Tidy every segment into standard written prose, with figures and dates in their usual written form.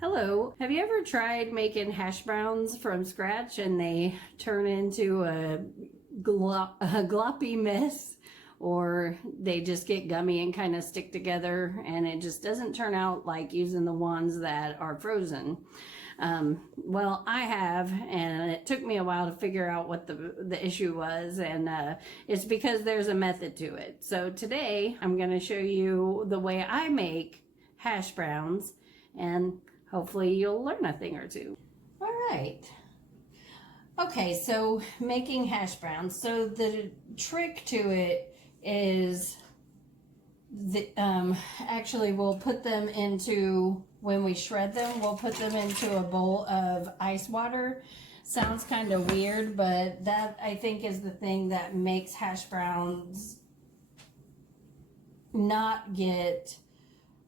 Hello. Have you ever tried making hash browns from scratch and they turn into a gloppy mess, or they just get gummy and kind of stick together and it just doesn't turn out like using the ones that are frozen? Well, I have, and it took me a while to figure out what the issue was, and it's because there's a method to it. So today I'm going to show you the way I make hash browns, and hopefully you'll learn a thing or two. All right. Okay, so making hash browns. So the trick to it is actually we'll put them into, when we shred them, we'll put them into a bowl of ice water. Sounds kind of weird, but that I think is the thing that makes hash browns not get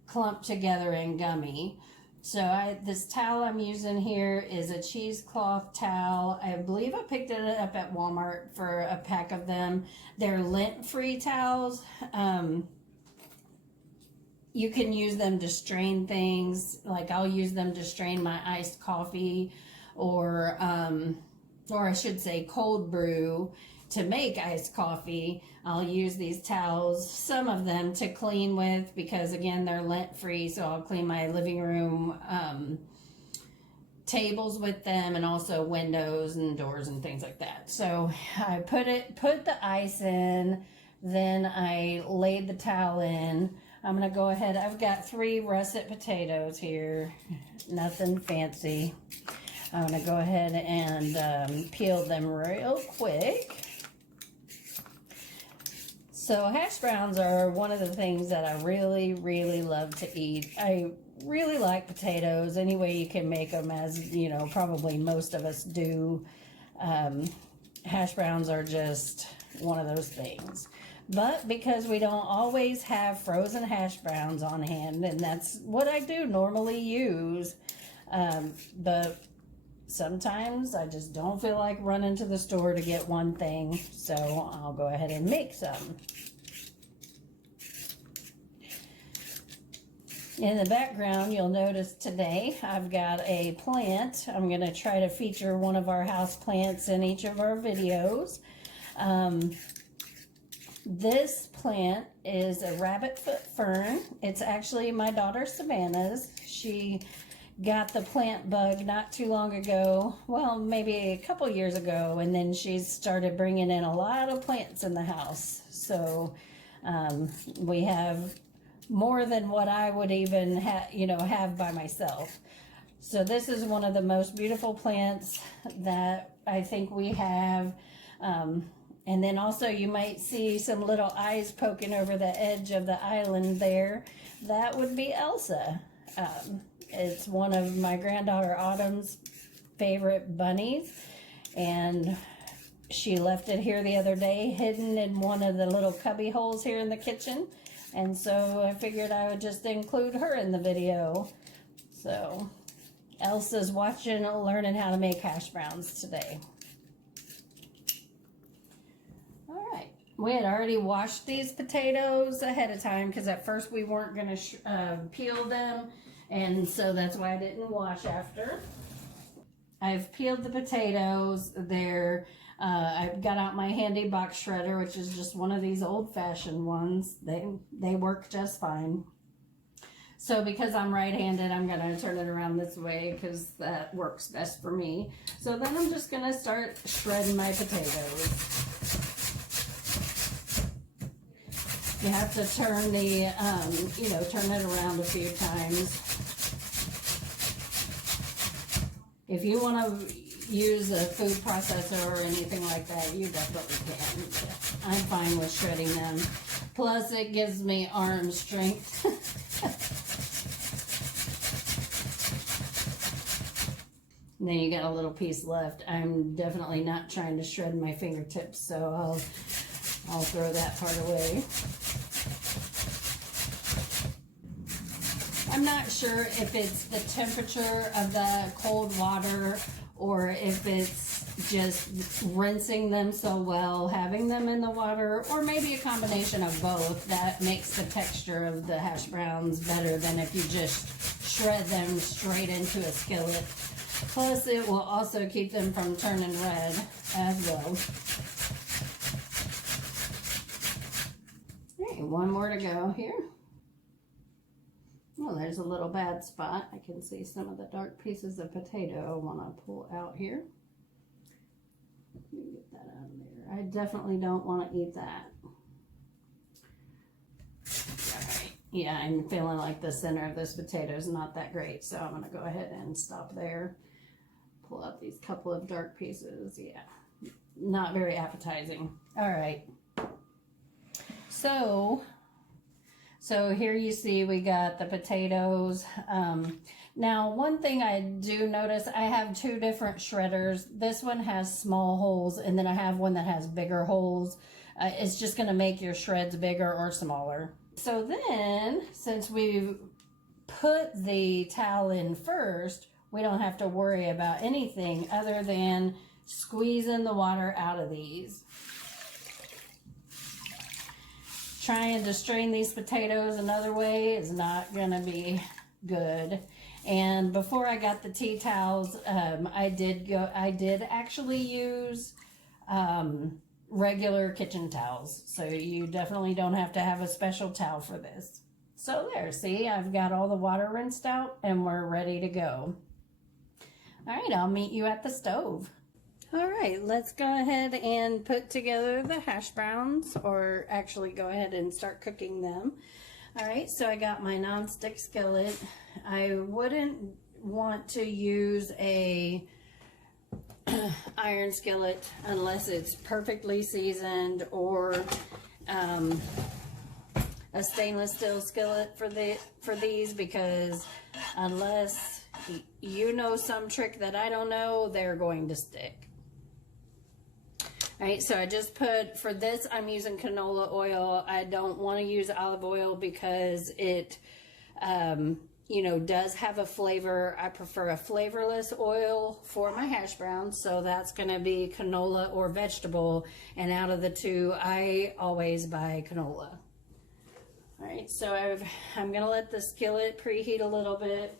clumped together and gummy. So this towel I'm using here is a cheesecloth towel. I believe I picked it up at Walmart for a pack of them. They're lint-free towels. You can use them to strain things. Like I'll use them to strain my iced coffee, or I should say cold brew to make iced coffee. I'll use these towels, some of them, to clean with, because again, they're lint free. So I'll clean my living room tables with them, and also windows and doors and things like that. So I put the ice in, then I laid the towel in. I'm gonna go ahead, I've got 3 russet potatoes here, nothing fancy. I'm gonna go ahead and peel them real quick. So hash browns are one of the things that I really, really love to eat. I really like potatoes any way you can make them, as you know, probably most of us do. Hash browns are just one of those things. But because we don't always have frozen hash browns on hand, and that's what I do normally use, but sometimes I just don't feel like running to the store to get one thing, so I'll go ahead and make some. In the background, you'll notice today I've got a plant. I'm going to try to feature one of our house plants in each of our videos. This plant is a rabbitfoot fern. It's actually my daughter Savannah's. She got the plant bug not too long ago, well, maybe a couple years ago, and then she's started bringing in a lot of plants in the house. So we have more than what I would even have by myself. So this is one of the most beautiful plants that I think we have. And then also you might see some little eyes poking over the edge of the island there. That would be Elsa. It's one of my granddaughter Autumn's favorite bunnies, and she left it here the other day hidden in one of the little cubby holes here in the kitchen, and so I figured I would just include her in the video. So Elsa's watching, learning how to make hash browns today. All right, we had already washed these potatoes ahead of time because at first we weren't going to peel them, and so that's why I didn't wash after. I've peeled the potatoes. I've got out my handy box shredder, which is just one of these old-fashioned ones. They work just fine. So because I'm right-handed, I'm going to turn it around this way because that works best for me. So then I'm just going to start shredding my potatoes. You have to turn turn it around a few times. If you want to use a food processor or anything like that, you definitely can. I'm fine with shredding them. Plus, it gives me arm strength. And then you got a little piece left. I'm definitely not trying to shred my fingertips, so I'll throw that part away. I'm not sure if it's the temperature of the cold water or if it's just rinsing them so well, having them in the water, or maybe a combination of both that makes the texture of the hash browns better than if you just shred them straight into a skillet. Plus, it will also keep them from turning red as well. Okay, one more to go here. Oh, there's a little bad spot. I can see some of the dark pieces of potato I want to pull out here. Let me get that out of there. I definitely don't want to eat that. All right. Yeah, I'm feeling like the center of this potato is not that great, so I'm going to go ahead and stop there. Pull out these couple of dark pieces. Yeah, not very appetizing. All right. So here you see we got the potatoes. Now, one thing I do notice, I have two different shredders. This one has small holes, and then I have one that has bigger holes. It's just going to make your shreds bigger or smaller. So then, since we've put the towel in first, we don't have to worry about anything other than squeezing the water out of these. Trying to strain these potatoes another way is not going to be good. And before I got the tea towels, I did actually use regular kitchen towels. So you definitely don't have to have a special towel for this. So there, see, I've got all the water rinsed out and we're ready to go. All right, I'll meet you at the stove. All right, let's go ahead and put together the hash browns, or actually go ahead and start cooking them. All right, so I got my nonstick skillet. I wouldn't want to use a iron skillet unless it's perfectly seasoned, or a stainless steel skillet for these, because unless you know some trick that I don't know, they're going to stick. All right, so I just put, for this, I'm using canola oil. I don't want to use olive oil because it, you know, does have a flavor. I prefer a flavorless oil for my hash browns, so that's going to be canola or vegetable. And out of the two, I always buy canola. All right, so I'm going to let the skillet preheat a little bit.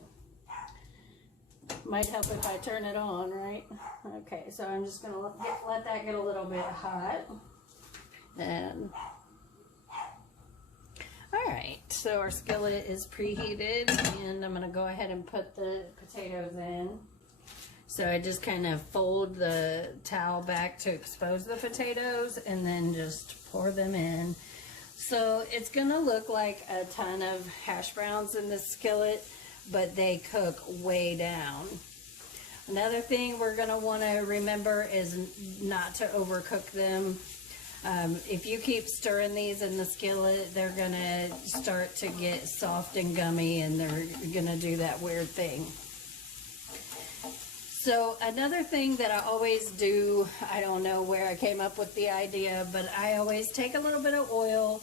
Might help if I turn it on, right? Okay, so I'm just going to let that get a little bit hot. And all right, so our skillet is preheated, and I'm going to go ahead and put the potatoes in. So I just kind of fold the towel back to expose the potatoes and then just pour them in. So it's going to look like a ton of hash browns in this skillet, but they cook way down. Another thing we're going to want to remember is not to overcook them. If you keep stirring these in the skillet, they're going to start to get soft and gummy, and they're going to do that weird thing. So another thing that I always do, I don't know where I came up with the idea, but I always take a little bit of oil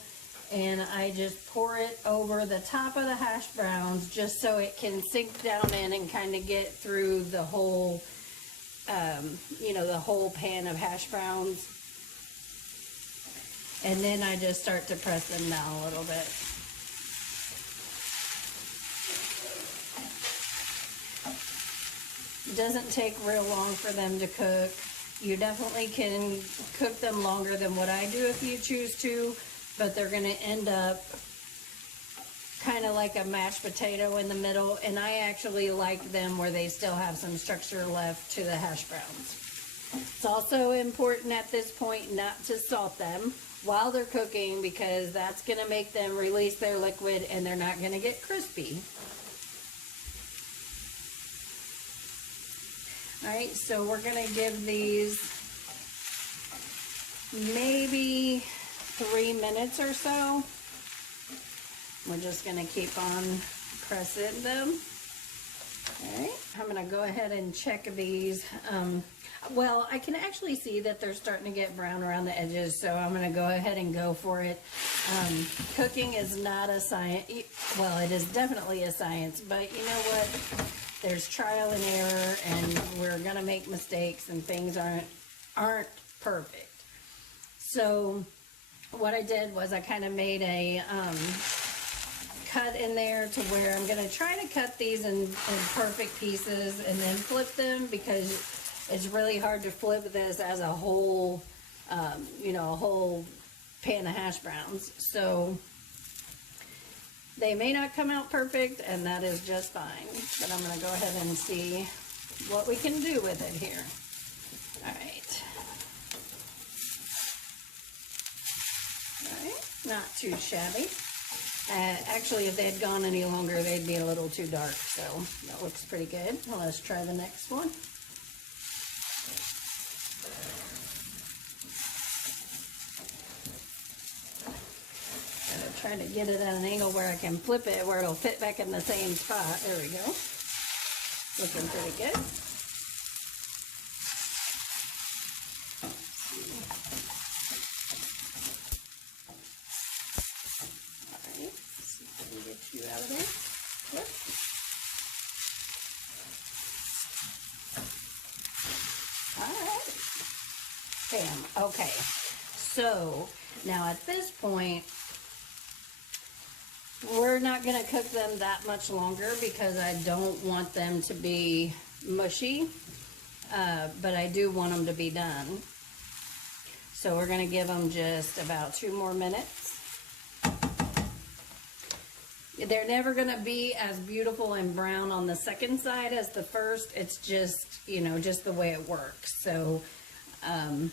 and I just pour it over the top of the hash browns just so it can sink down in and kind of get through the whole, you know, the whole pan of hash browns. And then I just start to press them down a little bit. It doesn't take real long for them to cook. You definitely can cook them longer than what I do if you choose to, but they're going to end up kind of like a mashed potato in the middle, and I actually like them where they still have some structure left to the hash browns. It's also important at this point not to salt them while they're cooking, because that's going to make them release their liquid and they're not going to get crispy. All right, so we're going to give these maybe 3 minutes or so. We're just going to keep on pressing them. All right, I'm going to go ahead and check these. Well, I can actually see that they're starting to get brown around the edges, so I'm going to go ahead and go for it. Cooking is not a science. Well, it is definitely a science, but you know what? There's trial and error, and we're going to make mistakes, and things aren't perfect. So what I did was I kind of made a cut in there to where I'm going to try to cut these in perfect pieces and then flip them, because it's really hard to flip this as a whole, you know, a whole pan of hash browns. So they may not come out perfect, and that is just fine. But I'm going to go ahead and see what we can do with it here. All right. All right, not too shabby. Actually, if they had gone any longer, they'd be a little too dark, so that looks pretty good. Well, let's try the next one. Gotta try to get it at an angle where I can flip it, where it'll fit back in the same spot. There we go. Looking pretty good. You out of there. Yep. All right. Bam. Okay. So now at this point, we're not going to cook them that much longer because I don't want them to be mushy, but I do want them to be done. So we're going to give them just about 2 more minutes. They're never going to be as beautiful and brown on the second side as the first. It's just, you know, just the way it works. So we're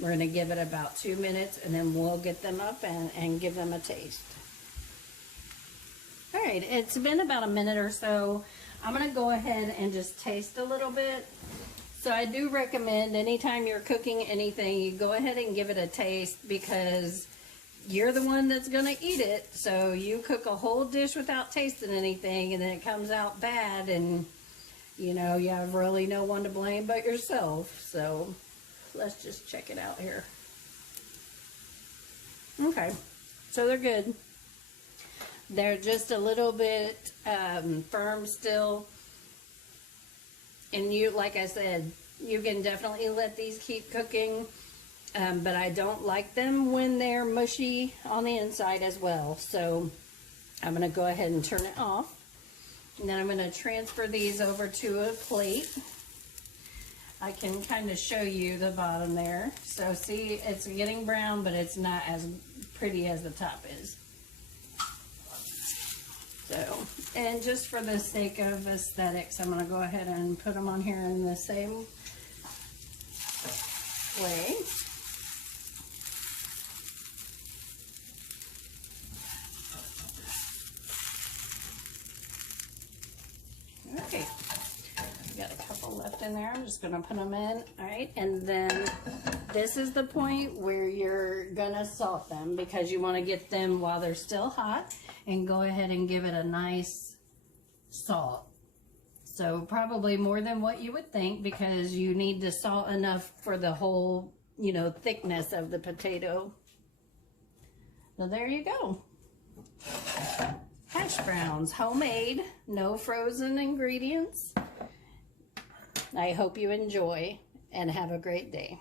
going to give it about 2 minutes, and then we'll get them up and give them a taste. All right, it's been about a minute or so. I'm going to go ahead and just taste a little bit. So I do recommend anytime you're cooking anything, you go ahead and give it a taste, because you're the one that's going to eat it. So you cook a whole dish without tasting anything, and then it comes out bad, and you know, you have really no one to blame but yourself. So let's just check it out here. Okay, so they're good. They're just a little bit firm still. And you, like I said, you can definitely let these keep cooking. But I don't like them when they're mushy on the inside as well. So I'm going to go ahead and turn it off. And then I'm going to transfer these over to a plate. I can kind of show you the bottom there. So see, it's getting brown, but it's not as pretty as the top is. So, and just for the sake of aesthetics, I'm going to go ahead and put them on here in the same way. Okay, got a couple left in there. I'm just gonna put them in. All right, and then this is the point where you're gonna salt them, because you want to get them while they're still hot, and go ahead and give it a nice salt. So probably more than what you would think, because you need the salt enough for the whole, you know, thickness of the potato. So there you go. Hash browns, homemade, no frozen ingredients. I hope you enjoy and have a great day.